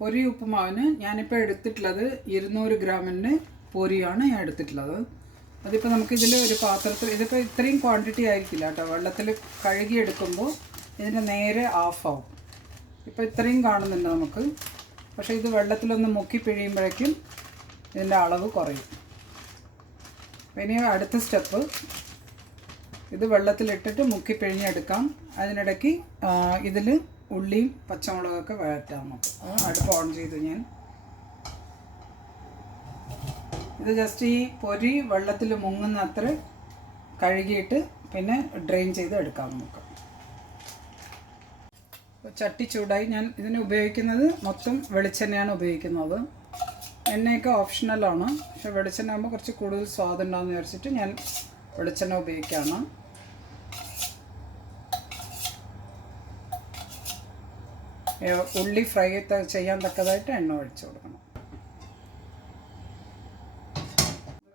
പൊരി ഉപ്പുമാവിന് ഞാനിപ്പോൾ എടുത്തിട്ടുള്ളത് ഇരുന്നൂറ് ഗ്രാമിന്റെ പൊരിയാണ് ഞാൻ എടുത്തിട്ടുള്ളത്. അതിപ്പോൾ നമുക്കിതിൽ ഒരു പാത്രത്തിൽ ഇതിപ്പോൾ ഇത്രയും ക്വാണ്ടിറ്റി ആയിരിക്കില്ല കേട്ടോ. വെള്ളത്തിൽ കഴുകിയെടുക്കുമ്പോൾ ഇതിന്റെ നേരെ ഓഫാവും ഇപ്പോൾ ഇത്രയും കാണുന്നുണ്ട് നമുക്ക്. പക്ഷേ ഇത് വെള്ളത്തിലൊന്ന് മുക്കി പിഴിയുമ്പോഴേക്കും ഇതിന്റെ അളവ് കുറയും. ഇനി അടുത്ത സ്റ്റെപ്പ് ഇത് വെള്ളത്തിലിട്ടിട്ട് മുക്കി പിഴിഞ്ഞെടുക്കാം. അതിനിടയ്ക്ക് ഇതിൽ ഉള്ളിയും പച്ചമുളകൊക്കെ വഴറ്റാം നമുക്ക്. അടുപ്പ് ഓൺ ചെയ്തു ഞാൻ. ഇത് ജസ്റ്റ് ഈ പൊരി വെള്ളത്തിൽ മുങ്ങുന്ന അത്ര കഴുകിയിട്ട് പിന്നെ ഡ്രെയിൻ ചെയ്ത് എടുക്കാം നമുക്ക്. ചട്ടി ചൂടായി. ഞാൻ ഇതിന് ഉപയോഗിക്കുന്നത് മൊത്തം വെളിച്ചെണ്ണയാണ് ഉപയോഗിക്കുന്നത്. എണ്ണയൊക്കെ ഓപ്ഷണലാണ് പക്ഷെ വെളിച്ചെണ്ണ ആകുമ്പോൾ കുറച്ച് കൂടുതൽ സ്വാദുണ്ടാകുമെന്ന് വിചാരിച്ചിട്ട് ഞാൻ വെളിച്ചെണ്ണ ഉപയോഗിക്കുകയാണ് ഉള്ളി ഫ്രൈ ചെയ്യാൻ തക്കതായിട്ട് എണ്ണ ഒഴിച്ചു കൊടുക്കണം.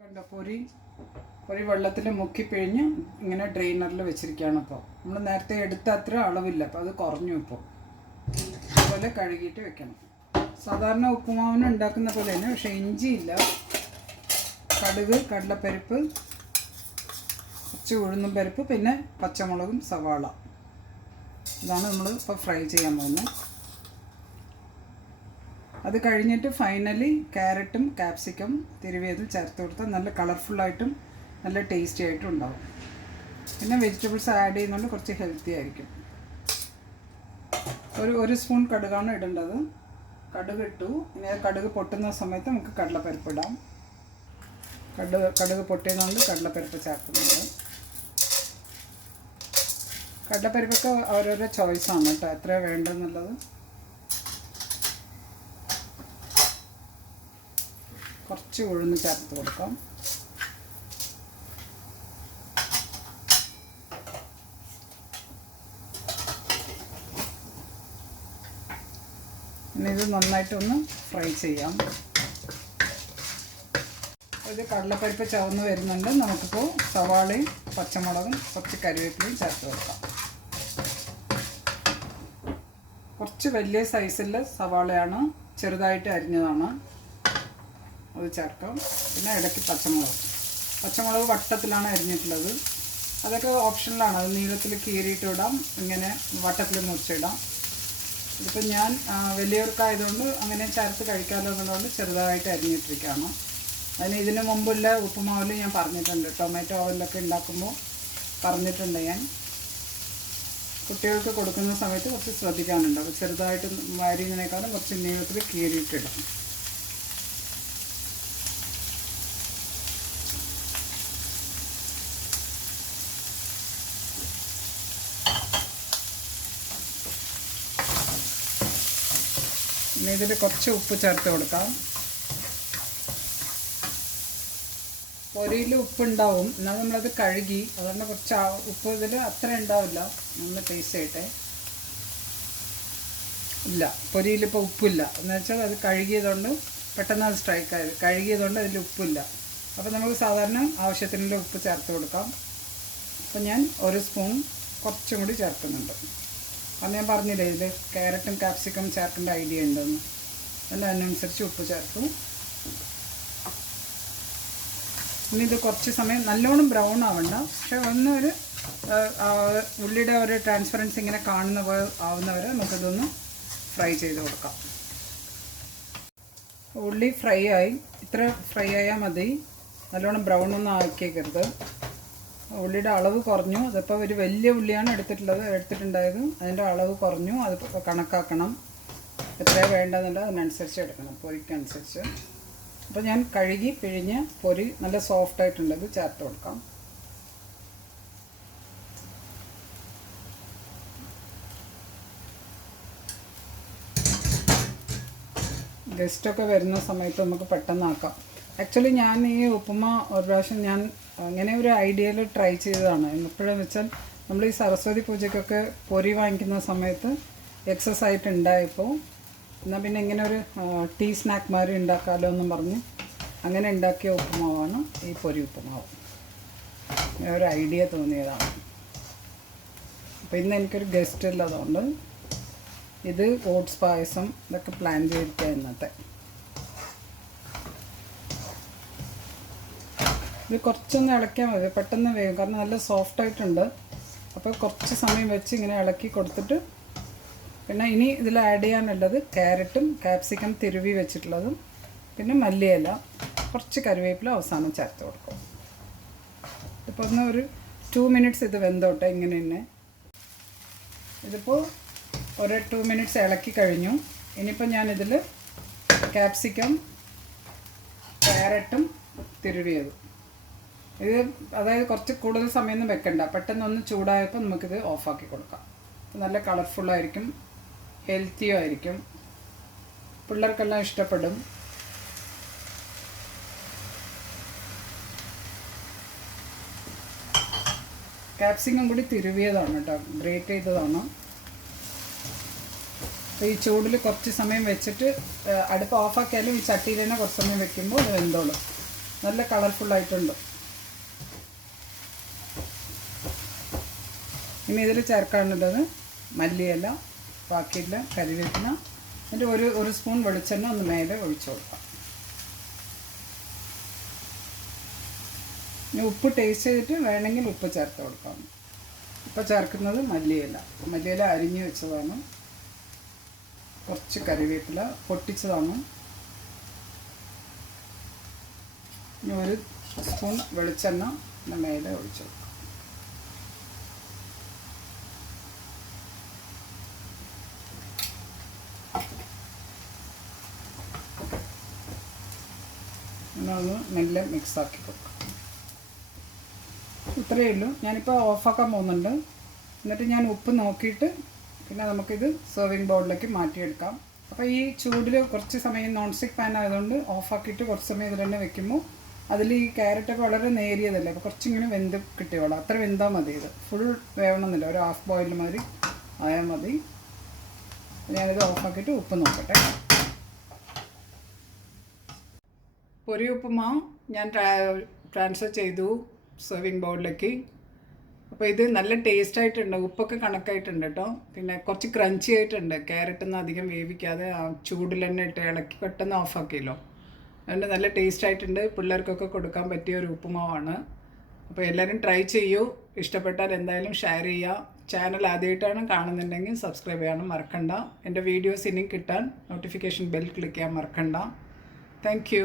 കണ്ട പൊരി പൊരി വെള്ളത്തിൽ മുക്കി പിഴിഞ്ഞ് ഇങ്ങനെ ഡ്രെയിനറിൽ വെച്ചിരിക്കുകയാണ് ഇപ്പോൾ നമ്മൾ നേരത്തെ എടുത്ത അത്ര അളവില്ല അപ്പോൾ അത് കുറഞ്ഞു ഇപ്പോൾ അതുപോലെ കഴുകിയിട്ട് വെക്കണം. സാധാരണ ഉപ്പുമാവിന് ഉണ്ടാക്കുന്ന പോലെ തന്നെ പക്ഷേ ഇഞ്ചിയില്ല കടുക് കടലപ്പരിപ്പ് കുറച്ച് ഉഴുന്നും പരിപ്പ് പിന്നെ പച്ചമുളകും സവാള. ഇതാണ് നമ്മൾ ഇപ്പോൾ ഫ്രൈ ചെയ്യാൻ പോകുന്നത്. അത് കഴിഞ്ഞിട്ട് ഫൈനലി ക്യാരറ്റും ക്യാപ്സിക്കം തിരുവേതിൽ ചേർത്ത് കൊടുത്താൽ നല്ല കളർഫുള്ളായിട്ടും നല്ല ടേസ്റ്റി ആയിട്ടും ഉണ്ടാവും. പിന്നെ വെജിറ്റബിൾസ് ആഡ് ചെയ്യുന്നതുകൊണ്ട് കുറച്ച് ഹെൽത്തി ആയിരിക്കും. ഒരു ഒരു സ്പൂൺ കടുകാണ് ഇടേണ്ടത്. കടുക് ഇട്ടു. ഇനി കടുക് പൊട്ടുന്ന സമയത്ത് നമുക്ക് കടലപ്പരിപ്പ് ഇടാം. കടുക് കടുക് പൊട്ടിയതുകൊണ്ട് കടലപ്പരിപ്പ് ചേർക്കുന്നുണ്ട്. കടലപ്പരിപ്പൊക്കെ ഓരോരോ ചോയ്സാണ് കേട്ടോ. എത്ര വേണ്ടെന്നുള്ളത് കുറച്ച് ഉഴുന്ന് ചേർത്ത് കൊടുക്കാം. ഇനി ഇത് നന്നായിട്ടൊന്ന് ഫ്രൈ ചെയ്യാം. ഇത് കടലപ്പരിപ്പ് ചവന്ന് വരുന്നുണ്ട്. നമുക്കിപ്പോൾ സവാളയും പച്ചമുളകും കുറച്ച് കരിവേപ്പിലയും ചേർത്ത് കൊടുക്കാം. കുറച്ച് വലിയ സൈസിൽ സവാളയാണ് ചെറുതായിട്ട് അരിഞ്ഞതാണ്. അത് ചേർക്കാം. പിന്നെ ഇടയ്ക്ക് പച്ചമുളക്. പച്ചമുളക് വട്ടത്തിലാണ് അരിഞ്ഞിട്ടുള്ളത്. അതൊക്കെ ഓപ്ഷനിലാണ്. അത് നീളത്തിൽ കീറിയിട്ട് ഇടാം. ഇങ്ങനെ വട്ടത്തിൽ മുറിച്ചിടാം ഇതിപ്പോൾ ഞാൻ വലിയവർക്കായതുകൊണ്ട് അങ്ങനെ ചേർത്ത് കഴിക്കാമല്ലോ എന്നുള്ളതുകൊണ്ട് ചെറുതായിട്ട് അരിഞ്ഞിട്ടിരിക്കുകയാണ്. അതിന് ഇതിന് മുമ്പുള്ള ഉപ്പുമാവിൽ ഞാൻ പറഞ്ഞിട്ടുണ്ട് ടൊമാറ്റോ ഓവലൊക്കെ ഉണ്ടാക്കുമ്പോൾ പറഞ്ഞിട്ടുണ്ട് ഞാൻ. കുട്ടികൾക്ക് കൊടുക്കുന്ന സമയത്ത് കുറച്ച് ശ്രദ്ധിക്കാനുണ്ട്. അപ്പോൾ ചെറുതായിട്ട് വാരിയതിനേക്കാളും കുറച്ച് നീളത്തിൽ കീറിയിട്ടിടാം ഇനി ഇതിൽ കുറച്ച് ഉപ്പ് ചേർത്ത് കൊടുക്കാം. പൊരിയിൽ ഉപ്പുണ്ടാവും. എന്നാൽ നമ്മളത് കഴുകി അതുകൊണ്ട് കുറച്ച് ഉപ്പ് ഇതിൽ അത്ര ഉണ്ടാവില്ല. ഒന്ന് ടേസ്റ്റ് ചെയ്യട്ടെ ഇല്ല പൊരിയിൽ ഇപ്പോൾ ഉപ്പില്ല. എന്ന് വെച്ചാൽ അത് കഴുകിയതുകൊണ്ട് പെട്ടെന്ന് അത് സ്ട്രൈക്ക് ആയത് കഴുകിയതുകൊണ്ട് അതിൽ ഉപ്പില്ല. അപ്പോൾ നമുക്ക് സാധാരണ ആവശ്യത്തിനുള്ള ഉപ്പ് ചേർത്ത് കൊടുക്കാം. അപ്പോൾ ഞാൻ ഒരു സ്പൂൺ കുറച്ചും കൂടി ചേർക്കുന്നുണ്ട്. അത് ഞാൻ പറഞ്ഞില്ലേ ഇത് ക്യാരറ്റും കാപ്സിക്കം ചേർക്കേണ്ട ഐഡിയ ഉണ്ടെന്ന്. എന്നാൽ അതിനനുസരിച്ച് ഉപ്പ് ചേർക്കും. ഇനി ഇത് കുറച്ച് സമയം നല്ലോണം ബ്രൗൺ ആവണ്ട. പക്ഷെ ഒന്ന് ഒരു ഉള്ളിയുടെ ഒരു ട്രാൻസ്പെറൻസി ഇങ്ങനെ കാണുന്ന ആവുന്നവരെ നമുക്കിതൊന്ന് ഫ്രൈ ചെയ്ത് കൊടുക്കാം. ഉള്ളി ഫ്രൈ ആയി. ഇത്ര ഫ്രൈ ആയാൽ മതി. നല്ലോണം ബ്രൗൺ ഒന്നും ആക്കിയേക്കരുത്. ഉള്ളിയുടെ അളവ് കുറഞ്ഞു. അതിപ്പോൾ ഒരു വലിയ ഉള്ളിയാണ് എടുത്തിട്ടുള്ളത് എടുത്തിട്ടുണ്ടായത്. അതിന്റെ അളവ് കുറഞ്ഞു. അത് കണക്കാക്കണം. എത്രയാണ് വേണ്ടതെന്നുള്ളത് അതിനനുസരിച്ച് എടുക്കണം പൊരിക്കനുസരിച്ച്. അപ്പോൾ ഞാൻ കഴുകി പിഴിഞ്ഞ് പൊരി നല്ല സോഫ്റ്റ് ആയിട്ടുണ്ട്. ഇത് ചേർത്ത് കൊടുക്കാം. ഗസ്റ്റൊക്കെ വരുന്ന സമയത്ത് നമുക്ക് പെട്ടെന്നാക്കാം. ആക്ച്വലി ഞാൻ ഈ ഉപ്പുമ ഒരു പ്രാവശ്യം ഞാൻ അങ്ങനെ ഒരു ഐഡിയയിൽ ട്രൈ ചെയ്തതാണ്. എപ്പോഴെന്ന് വെച്ചാൽ നമ്മൾ ഈ സരസ്വതി പൂജയ്ക്കൊക്കെ പൊരി വാങ്ങിക്കുന്ന സമയത്ത് എക്സസ് ആയിട്ട് ഉണ്ടായപ്പോൾ എന്നാൽ പിന്നെ ഇങ്ങനെ ഒരു ടീ സ്നാക്ക് മാതിരി ഉണ്ടാക്കാമല്ലോ എന്നും പറഞ്ഞ് അങ്ങനെ ഉണ്ടാക്കിയ ഉപ്പുമാവാണ് ഈ പൊരി ഉപ്പുമാവ്. ഒരു ഐഡിയ തോന്നിയതാണ്. അപ്പോൾ ഇന്ന് എനിക്കൊരു ഗസ്റ്റ് ഉള്ളതുകൊണ്ട് ഇത് ഓട്സ് പായസം ഇതൊക്കെ പ്ലാൻ ചെയ്തിരിക്കുക ഇന്നത്തെ. ഇത് കുറച്ചൊന്ന് ഇളക്കിയാൽ മതി. പെട്ടെന്ന് വേഗം കാരണം നല്ല സോഫ്റ്റ് ആയിട്ടുണ്ട്. അപ്പോൾ കുറച്ച് സമയം വെച്ച് ഇങ്ങനെ ഇളക്കി കൊടുത്തിട്ട് പിന്നെ ഇനി ഇതിൽ ആഡ് ചെയ്യാനുള്ളത് ക്യാരറ്റും ക്യാപ്സിക്കം തിരുവി വെച്ചിട്ടുള്ളതും പിന്നെ മല്ലിയില കുറച്ച് കറിവേപ്പില അവസാനം ചേർത്ത് കൊടുക്കും. ഇപ്പോൾ ഒന്ന് ഒരു ടു മിനിറ്റ്സ് ഇത് വെന്തോട്ടെ ഇങ്ങനെ തന്നെ. ഇതിപ്പോൾ ഒരു ടു മിനിറ്റ്സ് ഇളക്കി കഴിഞ്ഞു. ഇനിയിപ്പോൾ ഞാനിതിൽ ക്യാപ്സിക്കം ക്യാരറ്റും തിരുവിയത്. ഇത് അതായത് കുറച്ച് കൂടുതൽ സമയമൊന്നും വെക്കണ്ട. പെട്ടെന്ന് ഒന്ന് ചൂടായപ്പോൾ നമുക്കിത് ഓഫാക്കി കൊടുക്കാം. നല്ല കളർഫുള്ളായിരിക്കും. ഹെൽത്തിയും ആയിരിക്കും. പിള്ളേർക്കെല്ലാം ഇഷ്ടപ്പെടും. ക്യാപ്സിക്കം കൂടി തിരുവിയതാണ് കേട്ടോ. ഗ്രേറ്റ് ചെയ്തതാണ്. അപ്പോൾ ഈ ചൂടിൽ കുറച്ച് സമയം വെച്ചിട്ട് അടുപ്പ് ഓഫാക്കിയാലും ഈ ചട്ടിയിൽ തന്നെ കുറച്ച് സമയം വെക്കുമ്പോൾ അത് വെന്തോളും. നല്ല കളർഫുള്ളായിട്ടുണ്ട്. ഇനി ഇതിൽ ചേർക്കാനുള്ളത് മല്ലിയില ബാക്കിയില്ല കരിവേപ്പില എന്നിട്ട് ഒരു ഒരു സ്പൂൺ വെളിച്ചെണ്ണ ഒന്ന് മേലെ ഒഴിച്ചു കൊടുക്കാം. ഇനി ഉപ്പ് ടേസ്റ്റ് ചെയ്തിട്ട് വേണമെങ്കിൽ ഉപ്പ് ചേർത്ത് കൊടുക്കാം. ഇപ്പോൾ ചേർക്കുന്നത് മല്ലിയില. മല്ലിയില അരിഞ്ഞു വെച്ചതാണ്. കുറച്ച് കറിവേപ്പില പൊട്ടിച്ചതാണ്. ഇനി ഒരു സ്പൂൺ വെളിച്ചെണ്ണ മേലെ ഒഴിച്ചു കൊടുക്കാം. ഒന്ന് മെല്ലെ മിക്സാക്കി കൊടുക്കാം. ഇത്രയേ ഉള്ളൂ. ഞാനിപ്പോൾ ഓഫാക്കാൻ പോകുന്നുണ്ട്. എന്നിട്ട് ഞാൻ ഉപ്പ് നോക്കിയിട്ട് പിന്നെ നമുക്കിത് സെർവിങ് ബൗളിലേക്ക് മാറ്റിയെടുക്കാം. അപ്പോൾ ഈ ചൂടിൽ കുറച്ച് സമയം നോൺ സ്റ്റിക്ക് പാൻ ആയതുകൊണ്ട് ഓഫാക്കിയിട്ട് കുറച്ച് സമയം ഇതിൽ തന്നെ വെക്കുമ്പോൾ അതിൽ ഈ ക്യാരറ്റൊക്കെ വളരെ നേരിയതല്ലേ? അപ്പോൾ കുറച്ചിങ്ങനെ വെന്ത് കിട്ടിയോളാം. അത്ര വെന്താൽ മതി ഇത്. ഫുൾ വേവണമെന്നില്ല ഒരു ഹാഫ് ബോയിൽ മാതിരി ആയാൽ മതി. ഞാനിത് ഓഫാക്കിയിട്ട് ഉപ്പ് നോക്കട്ടെ. പൊരി ഉപ്പുമാവ് ഞാൻ ട്രാൻസ്ഫർ ചെയ്തു സെർവിങ് ബോർഡിലേക്ക്. അപ്പോൾ ഇത് നല്ല ടേസ്റ്റ് ആയിട്ടുണ്ട് ഉപ്പൊക്കെ കണക്കായിട്ടുണ്ട് കേട്ടോ. പിന്നെ കുറച്ച് ക്രഞ്ചി ആയിട്ടുണ്ട് ക്യാരറ്റൊന്നും അധികം വേവിക്കാതെ ചൂടിൽ തന്നെ ഇട്ട് ഇളക്കി പെട്ടെന്ന് ഓഫാക്കിയല്ലോ അതുകൊണ്ട് നല്ല ടേസ്റ്റ് ആയിട്ടുണ്ട് പിള്ളേർക്കൊക്കെ കൊടുക്കാൻ പറ്റിയ ഒരു ഉപ്പുമാവാണ്. അപ്പോൾ എല്ലാവരും ട്രൈ ചെയ്യൂ ഇഷ്ടപ്പെട്ടാൽ എന്തായാലും ഷെയർ ചെയ്യുക. ചാനൽ ആദ്യമായിട്ടാണ് കാണുന്നുണ്ടെങ്കിൽ സബ്സ്ക്രൈബ് ചെയ്യാനും മറക്കണ്ട. എന്റെ വീഡിയോസ് ഇനി കിട്ടാൻ നോട്ടിഫിക്കേഷൻ ബെൽ ക്ലിക്ക് ചെയ്യാൻ മറക്കണ്ട. താങ്ക്